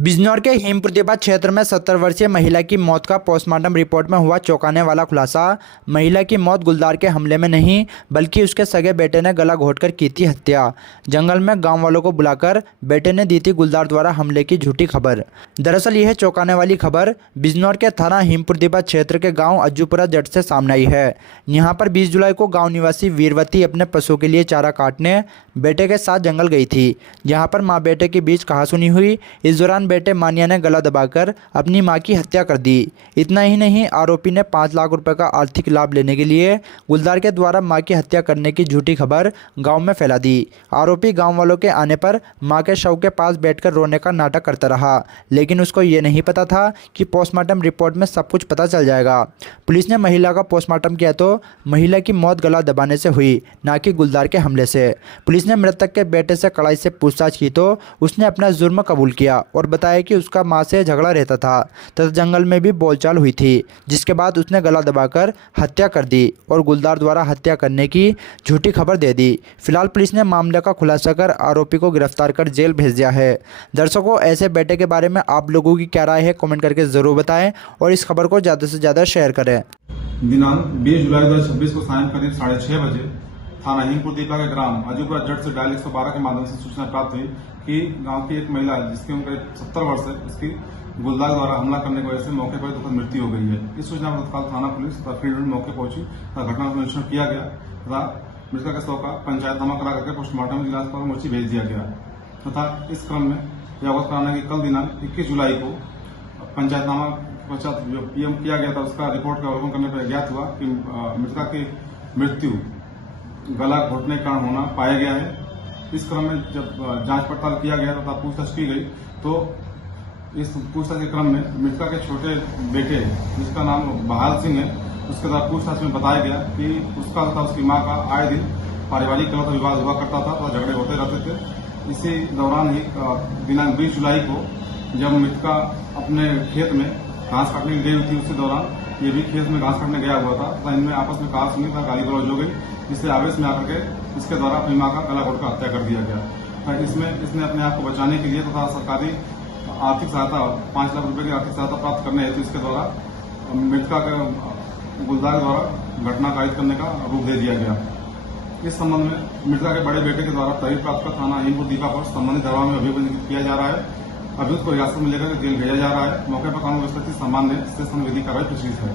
बिजनौर के हिमप्रतिभा क्षेत्र में 70 वर्षीय महिला की मौत का पोस्टमार्टम रिपोर्ट में हुआ चौंकाने वाला खुलासा। महिला की मौत गुलदार के हमले में नहीं बल्कि उसके सगे बेटे ने गला घोंटकर की थी हत्या। जंगल में गांव वालों को बुलाकर बेटे ने दी थी गुलदार द्वारा हमले की झूठी खबर। दरअसल यह चौंकाने वाली खबर बिजनौर के थाना हिमप्रतिभा क्षेत्र के गाँव अज्जूपुरा जट से सामने आई है। यहाँ पर 20 जुलाई को गाँव निवासी वीरवती अपने पशुओं के लिए चारा काटने बेटे के साथ जंगल गई थी, जहाँ पर माँ बेटे के बीच कहासुनी हुई। इस दौरान बेटे मानिया ने गला दबाकर अपनी मां की हत्या कर दी। इतना ही नहीं, आरोपी ने 5 लाख रुपए का आर्थिक लाभ लेने के लिए गुलदार के द्वारा मां की हत्या करने की झूठी खबर गांव में फैला दी। आरोपी गांव वालों के आने पर मां के शव के पास बैठकर रोने का नाटक करता रहा, लेकिन उसको ये नहीं पता था कि पोस्टमार्टम रिपोर्ट में सब कुछ पता चल जाएगा। पुलिस ने महिला का पोस्टमार्टम किया तो महिला की मौत गला दबाने से हुई, ना कि गुलदार के हमले से। पुलिस ने मृतक के बेटे से कड़ाई से पूछताछ की तो उसने अपना जुर्म कबूल किया और बताया कि उसका मां से झगड़ा रहता था तथा जंगल में भी बोलचाल हुई थी, जिसके बाद उसने गला दबाकर हत्या कर दी और गुलदार द्वारा हत्या करने की झूठी खबर दे दी। फिलहाल पुलिस ने मामले का खुलासा कर आरोपी को गिरफ्तार कर जेल भेज दिया है। दर्शकों, ऐसे बेटे के बारे में आप लोगों की क्या राय है, कमेंट करके जरूर बताएं और इस खबर को ज्यादा से ज्यादा शेयर करें। दिनांक 20 जुलाई 2026 को सायं करीब 6:30 बजे थाना हिमप्रतिभा के ग्राम अज्जूपुरा जट से डायल 112 के माध्यम से सूचना प्राप्त हुई कि गांव की एक महिला जिसकी उम्र करीब 70 वर्ष है, उसकी गुलदार द्वारा हमला करने की वजह से मौके पर दुखद मृत्यु हो गई है। इस सूचना पर तत्काल थाना पुलिस तथा फील्ड मौके पहुंची तथा घटना का निरीक्षण किया गया तथा मृतक के शव का पंचायतनामा करा करके पोस्टमार्टम जिला अस्पताल मोर्ची भेज दिया गया तथा इस क्रम में यह अवगत कराना कि कल दिनांक 21 जुलाई को पंचायतनामा पश्चात जो पीएम किया गया था उसका रिपोर्ट का अवलोकन करने पर ज्ञात हुआ कि मृतका की मृत्यु गला घोटने के कारण होना पाया गया है। इस क्रम में जब जांच पड़ताल किया गया तथा पूछताछ की गई तो इस पूछताछ के क्रम में मृतका के छोटे बेटे जिसका नाम बहाल सिंह है, उसके द्वारा पूछताछ में बताया गया कि उसका तथा उसकी मां का आए दिन पारिवारिक कलह विवाद हुआ करता था तथा झगड़े होते रहते थे। इसी दौरान ही दिनांक 20 जुलाई को जब मृतका अपने खेत में घास काटने के लिए गई थी, उसी दौरान ये भी खेत में घास काटने गया हुआ था तथा इनमें आपस में कहा सुनी था, गाली गलौज हो गई, जिससे आवेश में आकर के इसके द्वारा अपनी मां का गला घोंटकर हत्या कर दिया गया। इसमें इसने अपने आप को बचाने के लिए तथा सरकारी आर्थिक सहायता 5 लाख रुपए की आर्थिक सहायता प्राप्त करने हेतु इसके द्वारा मृतका के गुलदार द्वारा घटना कायद करने का रूप दे दिया गया। इस संबंध में मृतका के बड़े बेटे के द्वारा तहरीर प्राप्त कर थाना हिमप्रतिभा पर संबंधित धाराओं में अभियोग पंजीकृत किया जा रहा है। अभियुक्त को हिरासत में लेकर जेल भेजा जा रहा है। मौके पर कानून व्यवस्था की सामान्य से विधि कार्रवाई प्रचलित है।